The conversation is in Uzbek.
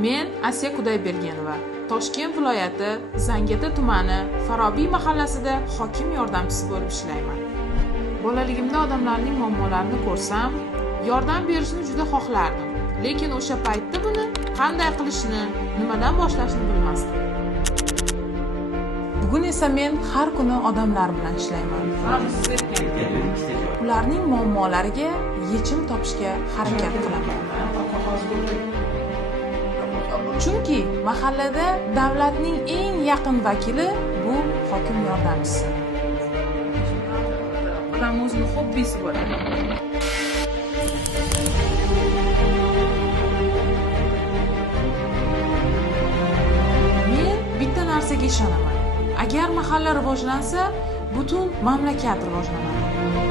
Men Asiya Kudaybergenova, Toshkent viloyati Zangata tumani Farobiy mahallasida hokim yordamchisi bo'lib ishlayman. Bolaligimda odamlarning muammolarini ko'rsam, yordam berishni juda xohlardim. Lekin o'sha paytda buni qanday qilishni, nimadan boshlashni bilmasdim. Bugun esa men har kuni odamlar bilan ishlayman. Ularning muammolariga yechim topishga harakat qilaman. Chunki mahallada davlatning eng yaqin vakili bu hokim yordamchisi. Odam o'zining hobbisi bo'ladi. Men bitta narsaga ishonaman. Agar mahalla rivojlansa, butun mamlakat rivojlanadi.